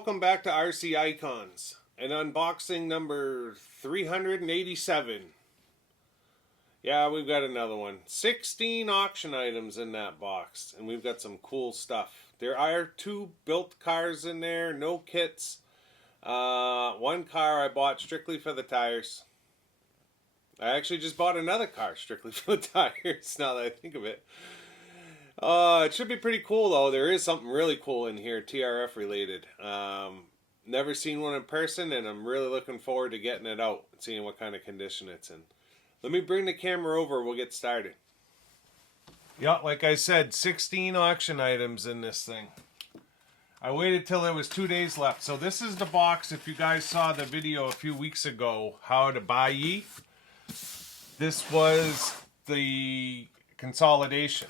welcome back to RC Icons and unboxing number 387. Yeah, we've got another one. 16 auction items in that box, and we've got some cool stuff. There are 2 built cars in there, no kits. One car I bought strictly for the tires. I actually just bought another car strictly for the tires, now that I think of it. It should be pretty cool though. There is something really cool in here, TRF related. Never seen one in person, and I'm really looking forward to getting it out and seeing what kind of condition it's in. Let me bring the camera over, we'll get started. Yeah, like I said, 16 auction items in this thing. I waited till there was 2 days left. So this is the box. If you guys saw the video a few weeks ago, how to Buyee, this was the consolidation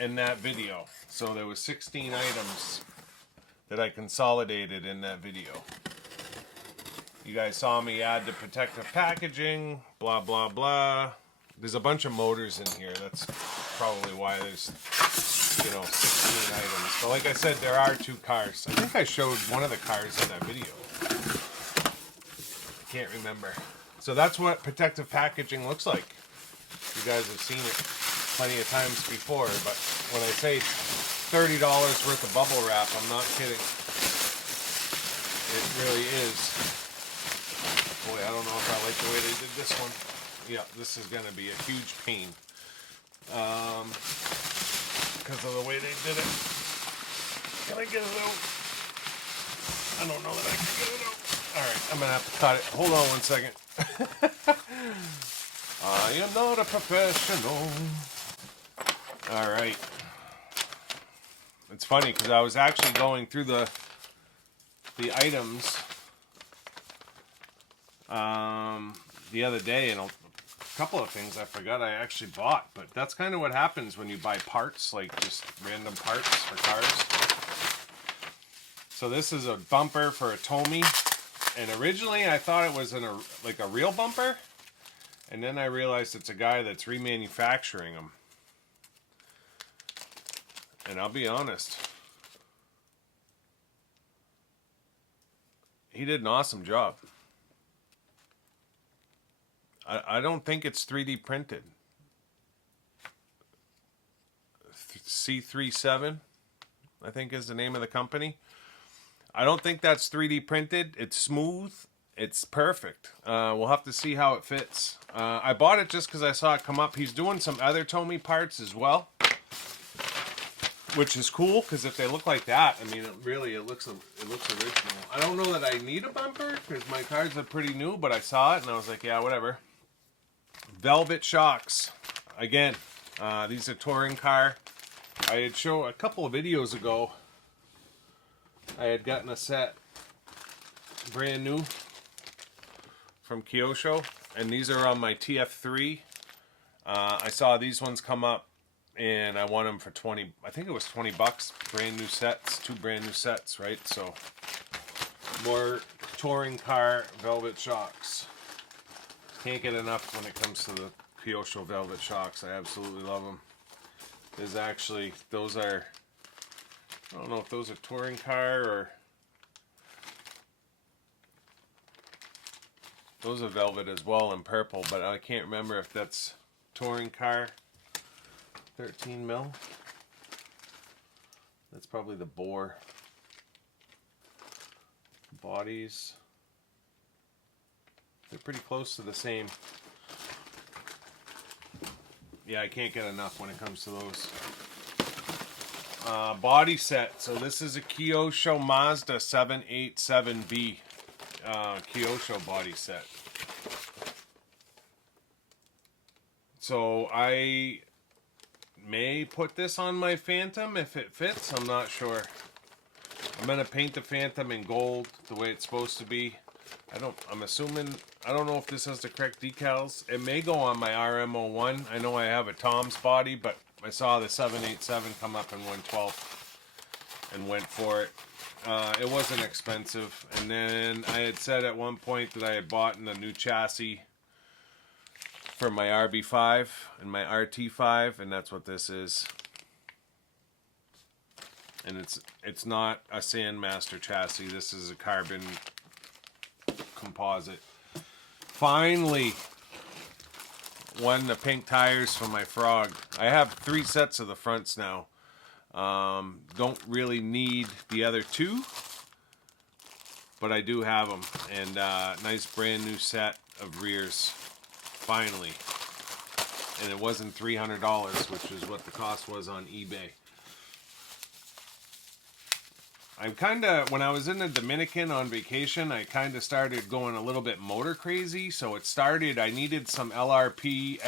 in that video. So there was 16 items that I consolidated in that video. You guys saw me add the protective packaging, blah blah blah. There's a bunch of motors in here. That's probably why there's 16 items. But like I said, there are 2 cars. I think I showed one of the cars in that video. I can't remember. So that's what protective packaging looks like. You guys have seen it plenty of times before, but when I say $30 worth of bubble wrap, I'm not kidding. It really is. Boy, I don't know if I like the way they did this one. Yeah, this is going to be a huge pain. Because of the way they did it. Can I get it out? I don't know that I can get it out. Alright, I'm going to have to cut it. Hold on one second. I am not a professional. Alright. It's funny because I was actually going through the items the other day, and a couple of things I forgot I actually bought, but that's kind of what happens when you buy parts, like just random parts for cars. So this is a bumper for a Tamiya, and originally I thought it was like a real bumper, and then I realized it's a guy that's remanufacturing them. And I'll be honest, he did an awesome job. I don't think it's 3D printed. C37, I think is the name of the company. I don't think that's 3D printed. It's smooth. It's perfect. We'll have to see how it fits. I bought it just because I saw it come up. He's doing some other Tamiya parts as well, which is cool because if they look like that, I mean, it looks original. I don't know that I need a bumper because my cars are pretty new, but I saw it and I was like, yeah, whatever. Velvet shocks. Again, these are touring car. I had shown a couple of videos ago. I had gotten a set brand new from Kyosho, and these are on my TF3. I saw these ones come up, and I won them for 20. I think it was 20 bucks. Brand new sets, 2 brand new sets, right? So more touring car velvet shocks. Can't get enough when it comes to the Kyosho velvet shocks. I absolutely love them. There's actually, those are, I don't know if those are touring car or, those are velvet as well in purple, but I can't remember if that's touring car. 13 mil. That's probably the bore. Bodies. They're pretty close to the same. Yeah, I can't get enough when it comes to those. Body set. So this is a Kyosho Mazda 787B Kyosho body set. So I may put this on my Phantom if it fits. I'm not sure. I'm going to paint the Phantom in gold the way it's supposed to be. I'm assuming, I don't know if this has the correct decals. It may go on my RM01. I know I have a Tom's body, but I saw the 787 come up in 112 and went for it. It wasn't expensive. And then I had said at one point that I had bought a new chassis for my RB5 and my RT5, and that's what this is. And it's not a Sandmaster chassis. This is a carbon composite. Finally won the pink tires for my Frog. I have 3 sets of the fronts now. Don't really need the other 2, but I do have them. And nice brand new set of rears. Finally. And it wasn't $300, which is what the cost was on eBay. I'm kind of, when I was in the Dominican on vacation, I kind of started going a little bit motor crazy. So it started, I needed some LRP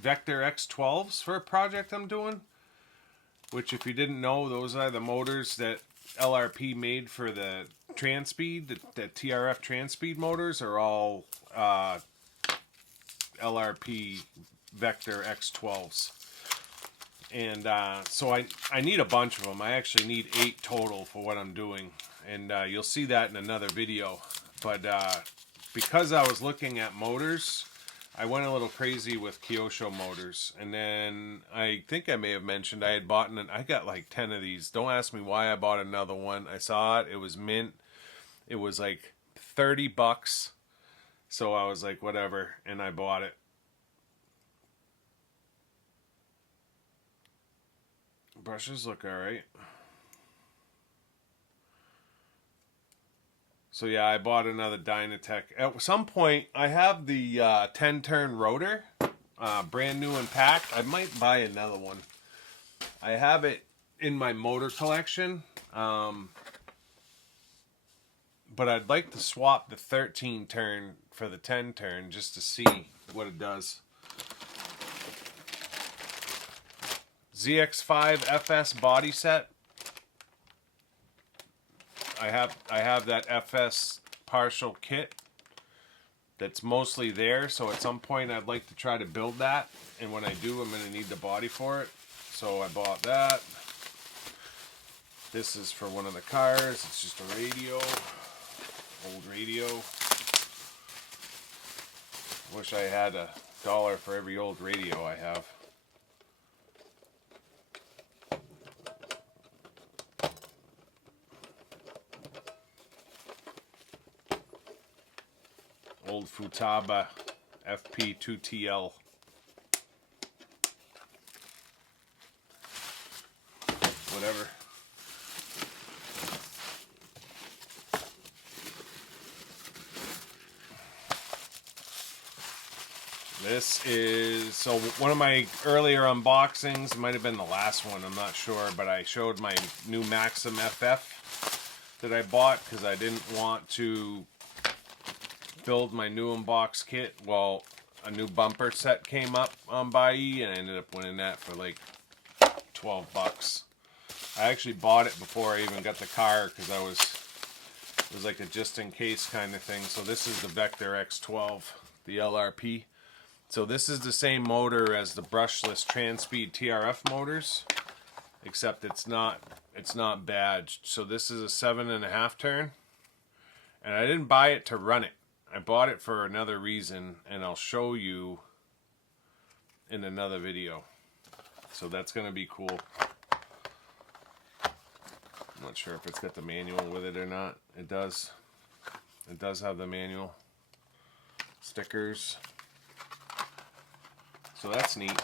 Vector X12s for a project I'm doing. Which, if you didn't know, those are the motors that LRP made for the Transpeed. The TRF Transpeed motors are all LRP Vector X12s. And so I need a bunch of them. I actually need 8 total for what I'm doing. And you'll see that in another video. But because I was looking at motors, I went a little crazy with Kyosho motors. And then I think I may have mentioned I had bought I got like 10 of these. Don't ask me why I bought another one. I saw it. It was mint. It was like $30. So I was like, whatever. And I bought it. Brushes look alright. So yeah, I bought another Dynatech. At some point, I have the 10-turn rotor, brand new and packed. I might buy another one. I have it in my motor collection, but I'd like to swap the 13-turn for the 10-turn just to see what it does. ZX5 FS body set. I have that FS partial kit that's mostly there, so at some point I'd like to try to build that, and when I do, I'm going to need the body for it. So I bought that. This is for one of the cars. It's just a radio, old radio. Wish I had $1 for every old radio I have. Old Futaba FP2TL. Whatever. This is, so one of my earlier unboxings, it might have been the last one, I'm not sure, but I showed my new Maxim FF that I bought because I didn't want to build my new unbox kit. Well, a new bumper set came up on Buyee, and I ended up winning that for like $12. I actually bought it before I even got the car because it was like a just in case kind of thing. So this is the Vector X12, the LRP. So this is the same motor as the brushless Transpeed TRF motors, except it's not badged. So this is a 7.5 turn, and I didn't buy it to run it. I bought it for another reason, and I'll show you in another video. So that's going to be cool. I'm not sure if it's got the manual with it or not. It does. It does have the manual. Stickers. So that's neat.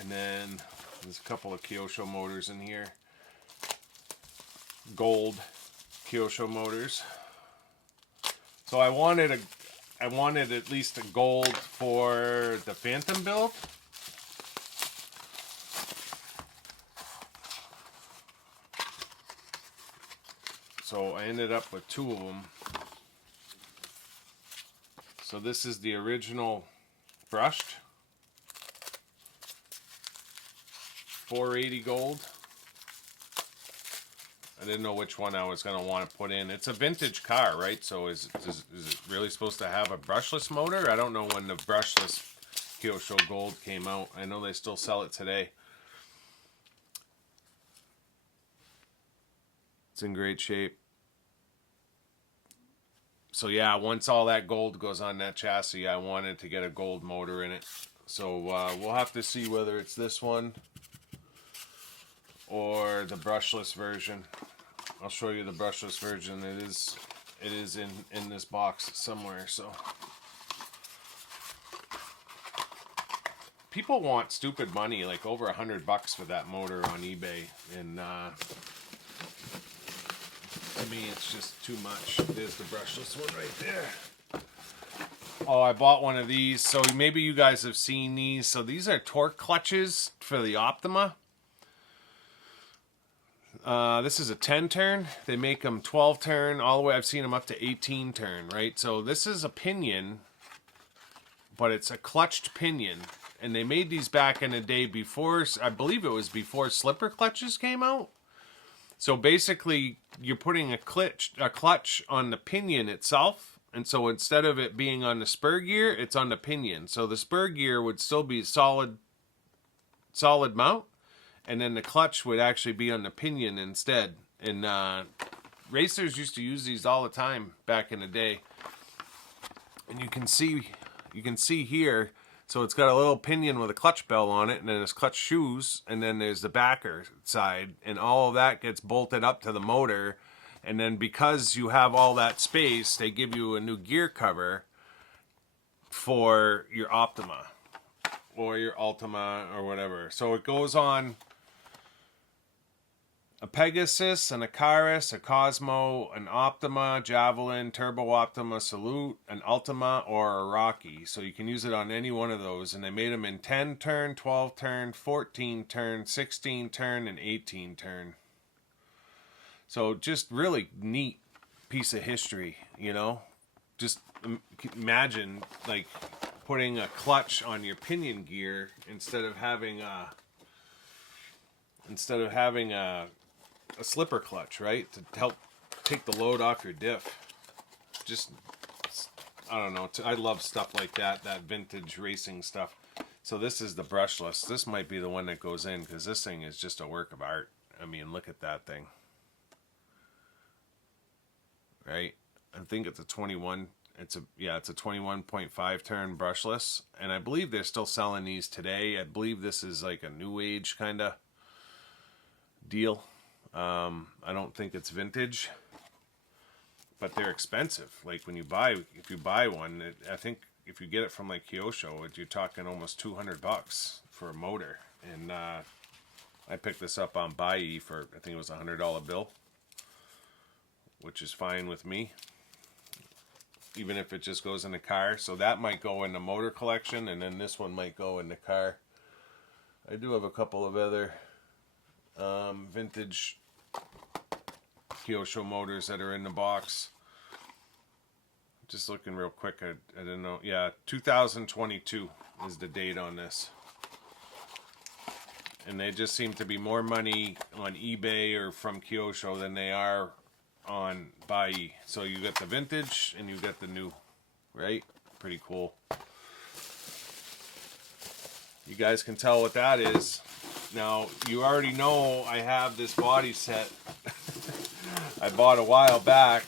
And then there's a couple of Kyosho motors in here. Gold Kyosho motors. So I wanted at least a gold for the Phantom build. So I ended up with 2 of them. So this is the original brushed 480 gold. I didn't know which one I was going to want to put in. It's a vintage car, right? So is it really supposed to have a brushless motor? I don't know when the brushless Kyosho Gold came out. I know they still sell it today. It's in great shape. So yeah, once all that gold goes on that chassis, I wanted to get a gold motor in it. So we'll have to see whether it's this one or the brushless version. I'll show you the brushless version. It is in this box somewhere. So people want stupid money, like over $100 for that motor on eBay, and to me it's just too much. There's the brushless one right there. Oh, I bought one of these. So maybe you guys have seen these. So these are torque clutches for the Optima. This is a 10 turn. They make them 12 turn all the way. I've seen them up to 18 turn, right? So this is a pinion, but it's a clutched pinion. And they made these back in the day before, I believe it was before slipper clutches came out. So basically, you're putting a clutch on the pinion itself. And so instead of it being on the spur gear, it's on the pinion. So the spur gear would still be solid mount. And then the clutch would actually be on the pinion instead. And racers used to use these all the time back in the day. And you can see here, so it's got a little pinion with a clutch bell on it, and then there's clutch shoes, and then there's the backer side, and all of that gets bolted up to the motor. And then because you have all that space, they give you a new gear cover for your Optima or your Ultima or whatever. So it goes on a Pegasus, an Icarus, a Cosmo, an Optima, Javelin, Turbo Optima, Salute, an Ultima, or a Rocky. So you can use it on any one of those. And they made them in 10 turn, 12 turn, 14 turn, 16 turn, and 18 turn. So just really neat piece of history, you know? Just imagine, like, putting a clutch on your pinion gear instead of having a slipper clutch, right? To help take the load off your diff. Just, I don't know. I love stuff like that vintage racing stuff. So this is the brushless. This might be the one that goes in because this thing is just a work of art. I mean, look at that thing. Right? I think it's a 21. It's a 21.5 turn brushless. And I believe they're still selling these today. I believe this is like a new age kind of deal. I don't think it's vintage, but they're expensive. Like if you buy one, I think if you get it from like Kyosho, you're talking almost $200 for a motor. And I picked this up on Buyee for, I think it was a $100 bill, which is fine with me, even if it just goes in the car. So that might go in the motor collection, and then this one might go in the car. I do have a couple of other vintage Kyosho motors that are in the box. Just looking real quick, I don't know. Yeah, 2022 is the date on this. And they just seem to be more money on eBay or from Kyosho than they are on Buyee. So you got the vintage and you got the new, right? Pretty cool. You guys can tell what that is. Now, you already know I have this body set I bought a while back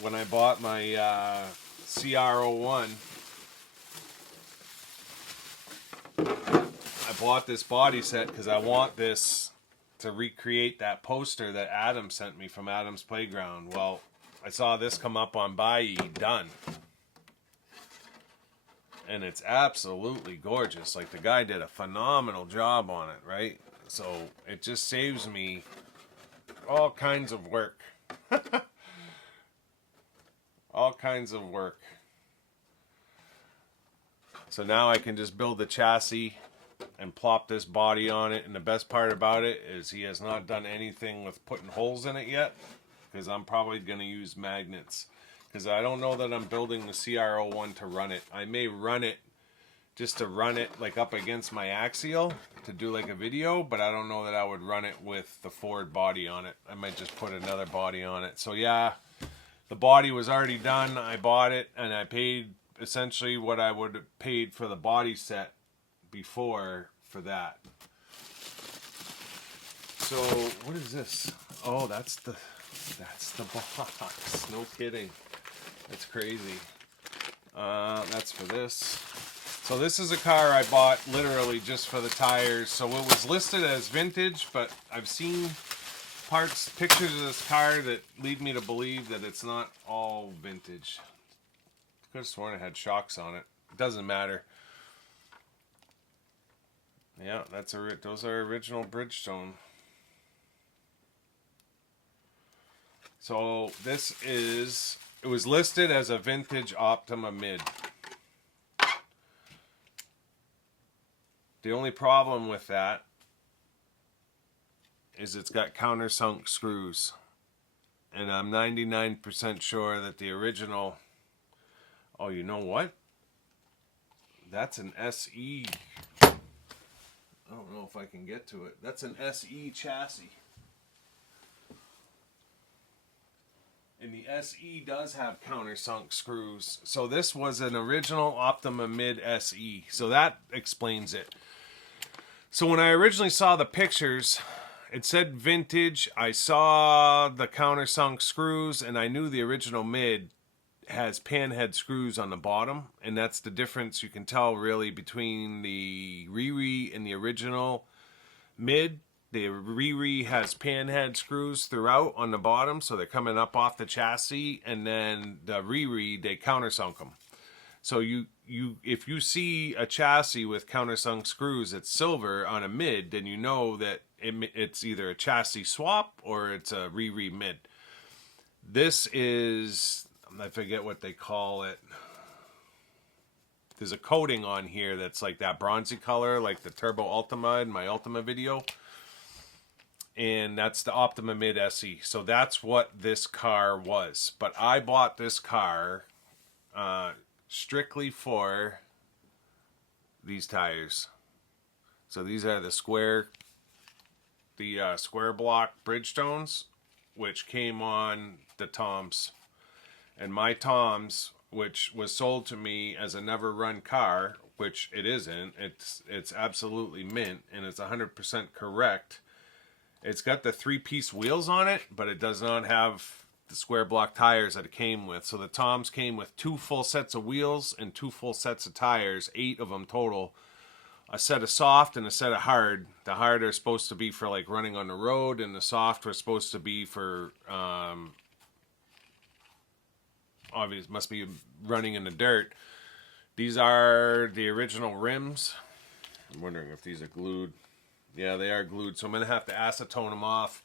when I bought my CR01. I bought this body set because I want this to recreate that poster that Adam sent me from Adam's Playground. Well, I saw this come up on Buyee, done. And it's absolutely gorgeous. Like, the guy did a phenomenal job on it, right? So it just saves me all kinds of work. All kinds of work. So now I can just build the chassis and plop this body on it. And the best part about it is he has not done anything with putting holes in it yet, because I'm probably going to use magnets. Because I don't know that I'm building the CR01 to run it. I may run it just to run it like up against my axial to do like a video, but I don't know that I would run it with the Ford body on it. I might just put another body on it. So yeah, the body was already done. I bought it and I paid essentially what I would have paid for the body set before for that. So what is this? Oh, that's the That's the box. No kidding. That's crazy. That's for this. So this is a car I bought literally just for the tires. So it was listed as vintage, but I've seen pictures of this car that lead me to believe that it's not all vintage. I could have sworn it had shocks on it. It doesn't matter. Yeah, those are original Bridgestone. So it was listed as a vintage Optima mid. The only problem with that is it's got countersunk screws. And I'm 99% sure that the original... Oh, you know what? That's an SE. I don't know if I can get to it. That's an SE chassis. And the SE does have countersunk screws. So this was an original Optima Mid SE. So that explains it. So when I originally saw the pictures, it said vintage. I saw the countersunk screws, and I knew the original Mid has panhead screws on the bottom. And that's the difference you can tell really between the Riri and the original Mid. The Riri has panhead screws throughout on the bottom, so they're coming up off the chassis, and then the Riri, they countersunk them. So if you see a chassis with countersunk screws that's silver on a mid, then you know that it's either a chassis swap or it's a Riri mid. This is, I forget what they call it. There's a coating on here that's like that bronzy color, like the Turbo Ultima in my Ultima video. And that's the Optima Mid SE. So that's what this car was. But I bought this car strictly for these tires. So these are the square block Bridgestones, which came on the Toms. And my Toms, which was sold to me as a never run car, which it isn't. It's absolutely mint, and it's 100% correct. It's got the 3-piece wheels on it, but it does not have the square block tires that it came with. So the Toms came with 2 full sets of wheels and 2 full sets of tires, 8 of them total. A set of soft and a set of hard. The hard are supposed to be for like running on the road, and the soft are supposed to be for obvious must be running in the dirt. These are the original rims. I'm wondering if these are glued. Yeah, they are glued, so I'm going to have to acetone them off.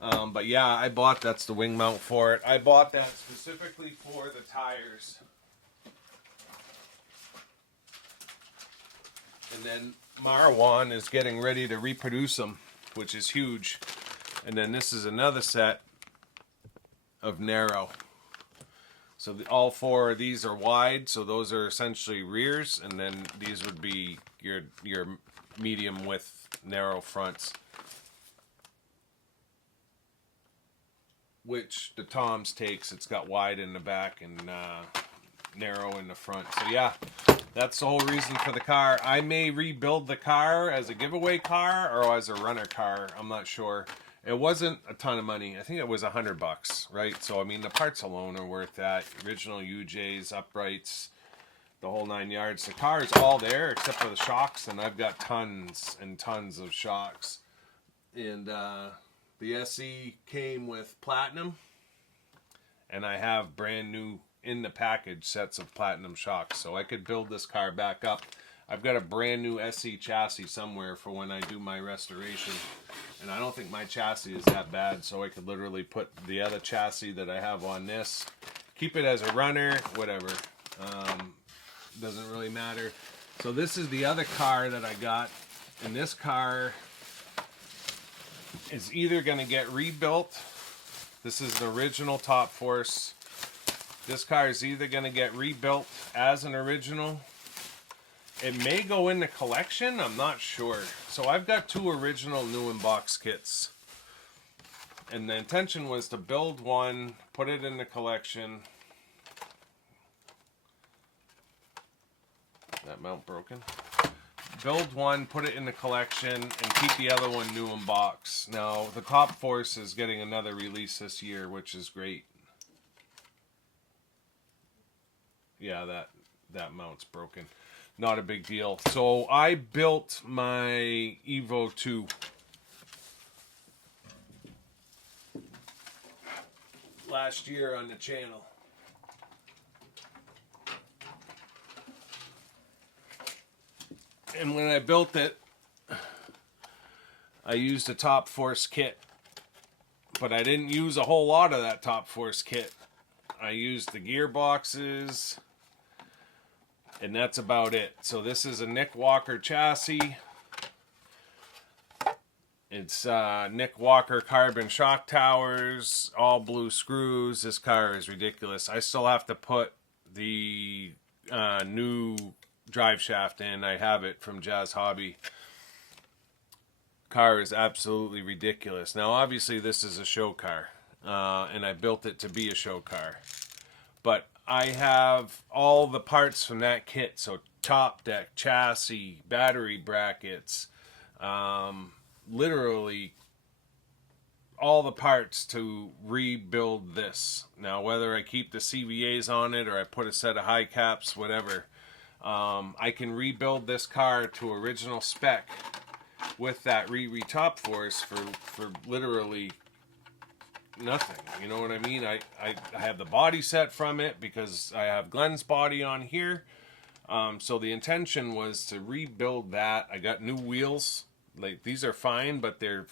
But yeah, that's the wing mount for it. I bought that specifically for the tires. And then Marwan is getting ready to reproduce them, which is huge. And then this is another set of narrow. So all 4 of these are wide, so those are essentially rears, and then these would be your medium width narrow fronts, which the Toms takes. It's got wide in the back and narrow in the front. So yeah, that's the whole reason for the car. I may rebuild the car as a giveaway car or as a runner car. I'm not sure. It wasn't a ton of money. I think it was $100, right? So I mean, the parts alone are worth that. Original UJs, uprights, the whole 9 yards. The car is all there except for the shocks, and I've got tons and tons of shocks. And the SE came with platinum, and I have brand new in the package sets of platinum shocks, so I could build this car back up. I've got a brand new SE chassis somewhere for when I do my restoration, and I don't think my chassis is that bad, so I could literally put the other chassis that I have on this, keep it as a runner, whatever. Doesn't really matter. So this is the other car that I got, and this car is either going to get rebuilt. This is the original Top Force. This car is either going to get rebuilt as an original. It may go in the collection, I'm not sure. So I've got 2 original new unbox kits. And the intention was to build one, put it in the collection. That mount broken. build one, put it in the collection, and keep the other one new in box. Now, the Top Force is getting another release this year, which is great. Yeah, that mount's broken. Not a big deal. So I built my Evo 2. Last year on the channel. And when I built it, I used a Top Force kit. But I didn't use a whole lot of that Top Force kit. I used the gearboxes, and that's about it. So this is a Nick Walker chassis. It's Nick Walker carbon shock towers, all blue screws. This car is ridiculous. I still have to put the new drive shaft in. I have it from Jazz Hobby. Car is absolutely ridiculous. Now, obviously, this is a show car, and I built it to be a show car. But I have all the parts from that kit. So top deck, chassis, battery brackets, literally all the parts to rebuild this. Now, whether I keep the CVAs on it or I put a set of high caps, whatever, I can rebuild this car to original spec with that Top Force for literally nothing. You know what I mean? I have the body set from it because I have Glenn's body on here. So the intention was to rebuild that. I got new wheels. Like, these are fine, but they're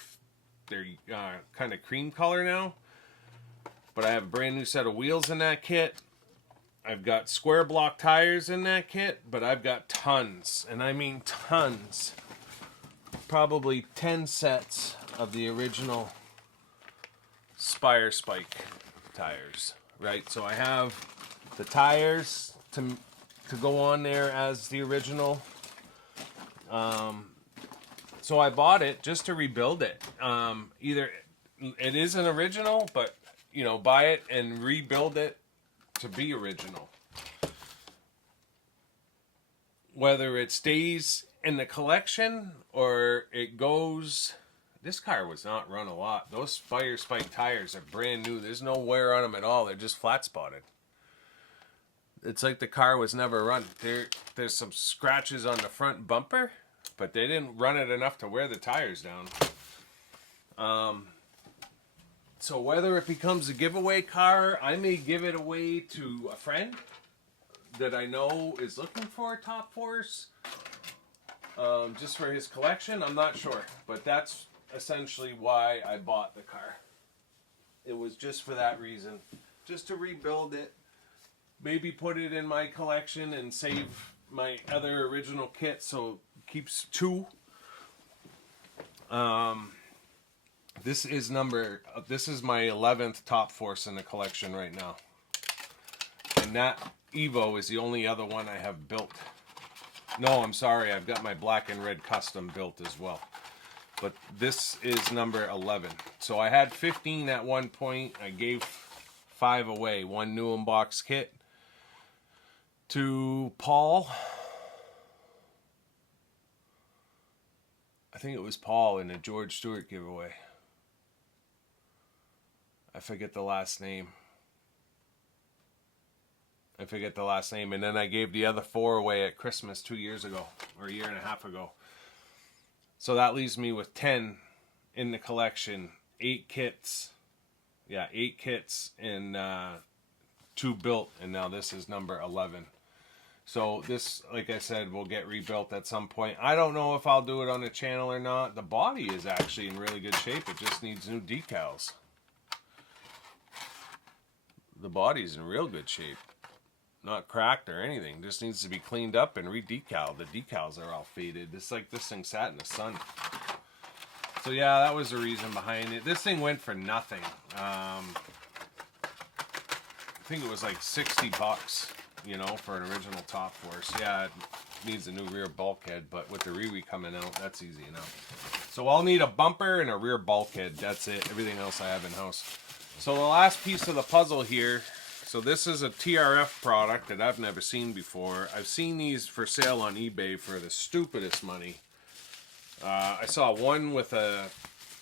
kind of cream color now. But I have a brand new set of wheels in that kit. I've got square block tires in that kit, but I've got tons, and I mean tons. Probably 10 sets of the original Spire Spike tires, right? So I have the tires to go on there as the original. So I bought it just to rebuild it. Either it is an original, but you know, buy it and rebuild it to be original. Whether it stays in the collection or it goes. This car was not run a lot. Those Spire Spike tires are brand new. There's no wear on them at all. They're just flat spotted. It's like the car was never run. There's some scratches on the front bumper, but they didn't run it enough to wear the tires down. So whether it becomes a giveaway car, I may give it away to a friend that I know is looking for a Top Force, just for his collection. I'm not sure, but that's essentially why I bought the car. It was just for that reason, just to rebuild it, maybe put it in my collection and save my other original kit so it keeps two. This is my 11th Top Force in the collection right now, and that Evo is the only other one I have built. No, I'm sorry, I've got my black and red custom built as well. But this is number 11. So I had 15 at one point. I gave 5 away. One new unbox kit to Paul. I think it was Paul in a George Stewart giveaway. I forget the last name. And then I gave the other 4 away at Christmas 2 years ago, or a year and a half ago. So that leaves me with 10 in the collection, 8 kits. Yeah, 8 kits and 2 built, and now this is number 11. So this, like I said, will get rebuilt at some point. I don't know if I'll do it on the channel or not. The body is actually in really good shape. It just needs new decals. The body's in real good shape. Not cracked or anything. Just needs to be cleaned up and re-decaled. The decals are all faded. It's like this thing sat in the sun. So yeah, that was the reason behind it. This thing went for nothing. I think it was like 60 bucks, you know, for an original Top Force. Yeah, it needs a new rear bulkhead, but with the Riwi coming out, that's easy enough. So I'll need a bumper and a rear bulkhead. That's it. Everything else I have in-house. So the last piece of the puzzle here So this is a TRF product that I've never seen before. I've seen these for sale on eBay for the stupidest money. I saw one with a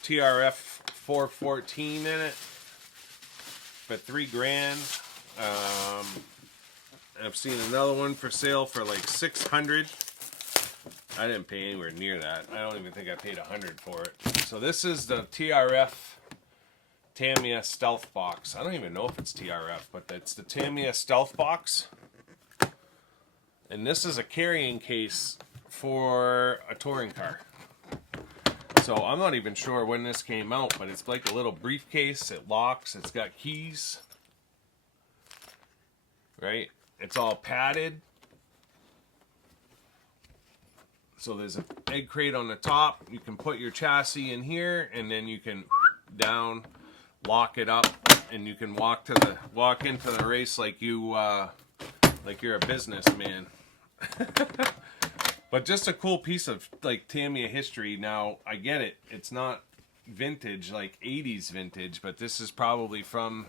TRF 414 in it for $3,000. I've seen another one for sale for like $600. I didn't pay anywhere near that. I don't even think I paid $100 for it. So this is the TRF Tamiya Stealth Box. I don't even know if it's TRF, but it's the Tamiya Stealth Box. And this is a carrying case for a touring car. So I'm not even sure when this came out, but it's like a little briefcase. It locks. It's got keys. Right? It's all padded. So there's an egg crate on the top. You can put your chassis in here, and then you can down, lock it up, and you can walk into the race like you're a businessman. But just a cool piece of like Tamiya history. Now I get it. It's not vintage like 80s vintage, but this is probably from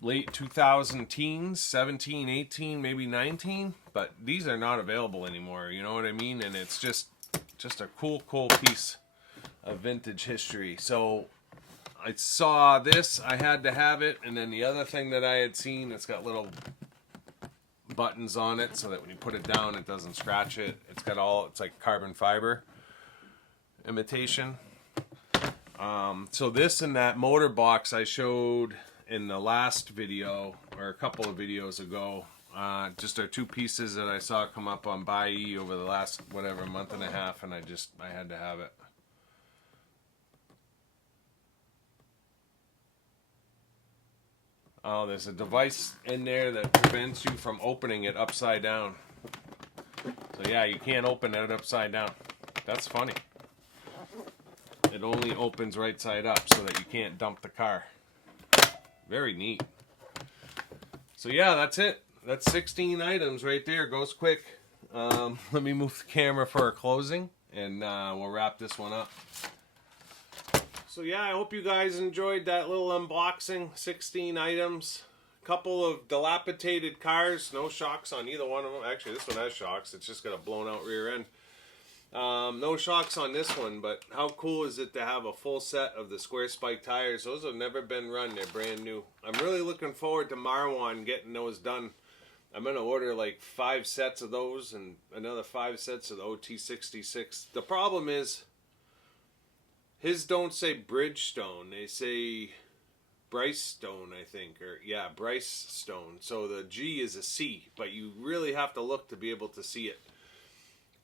late 2000 teens, 17, 18, maybe 19, but these are not available anymore, you know what I mean? And it's just a cool piece of vintage history. So I saw this, I had to have it, and then the other thing that I had seen, it's got little buttons on it so that when you put it down it doesn't scratch it. It's like carbon fiber imitation. So this and that motor box I showed in the last video, or a couple of videos ago, just are two pieces that I saw come up on Buyee over the last, whatever, month and a half, and I had to have it. Oh, there's a device in there that prevents you from opening it upside down. So yeah, you can't open it upside down. That's funny. It only opens right side up so that you can't dump the car. Very neat. So yeah, that's it. That's 16 items right there. Goes quick. Let me move the camera for a closing, and we'll wrap this one up. So yeah, I hope you guys enjoyed that little unboxing. 16 items. Couple of dilapidated cars. No shocks on either one of them. Actually, this one has shocks. It's just got a blown out rear end. No shocks on this one, but how cool is it to have a full set of the square spike tires? Those have never been run. They're brand new. I'm really looking forward to Marwan getting those done. I'm going to order like 5 sets of those and another 5 sets of the OT66. The problem is, his don't say Bridgestone. They say Brycestone, I think. Or yeah, Brycestone. So the G is a C, but you really have to look to be able to see it.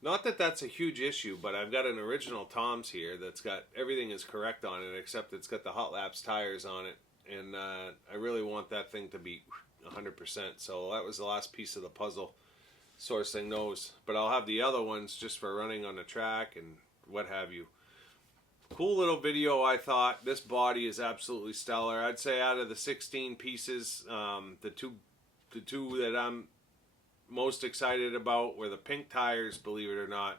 Not that that's a huge issue, but I've got an original Tom's here that's got everything is correct on it, except it's got the Hot Laps tires on it. And I really want that thing to be 100%. So that was the last piece of the puzzle, sourcing those. But I'll have the other ones just for running on the track and what have you. Cool little video, I thought. This body is absolutely stellar. I'd say out of the 16 pieces, the two that I'm most excited about were the pink tires, believe it or not,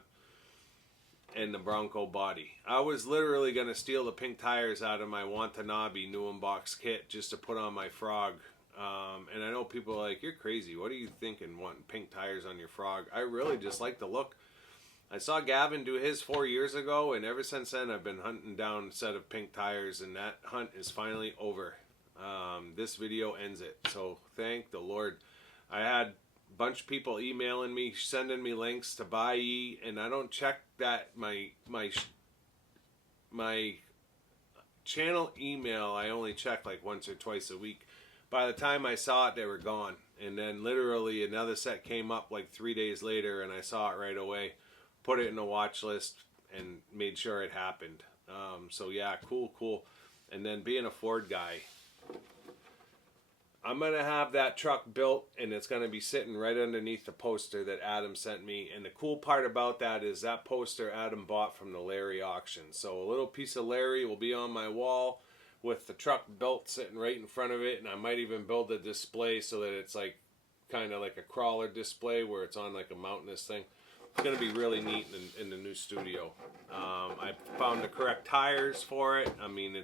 and the Bronco body. I was literally going to steal the pink tires out of my Watanabe new unbox kit just to put on my Frog. And I know people are like, you're crazy. What are you thinking wanting pink tires on your Frog? I really just like the look. I saw Gavin do his 4 years ago, and ever since then I've been hunting down a set of pink tires, and that hunt is finally over. This video ends it. So thank the Lord. I had bunch of people emailing me, sending me links to Buyee, and I don't check that my channel email. I only check like once or twice a week. By the time I saw it, they were gone, and then literally another set came up like 3 days later, and I saw it right away, put it in a watch list, and made sure it happened. So yeah, cool. And then being a Ford guy, I'm going to have that truck built, and it's going to be sitting right underneath the poster that Adam sent me. And the cool part about that is that poster Adam bought from the Larry auction. So a little piece of Larry will be on my wall with the truck built sitting right in front of it. And I might even build a display so that it's like kind of like a crawler display where it's on like a mountainous thing. It's going to be really neat in the new studio. I found the correct tires for it. I mean,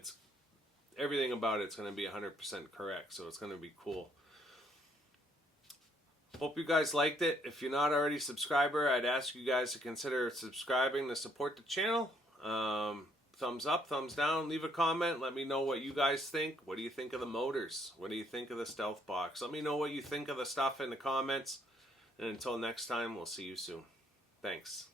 everything about it's going to be 100% correct. So it's going to be cool. Hope you guys liked it. If you're not already a subscriber, I'd ask you guys to consider subscribing to support the channel. Thumbs up, thumbs down, leave a comment. Let me know what you guys think. What do you think of the motors? What do you think of the Stealth Box? Let me know what you think of the stuff in the comments. And until next time, we'll see you soon. Thanks.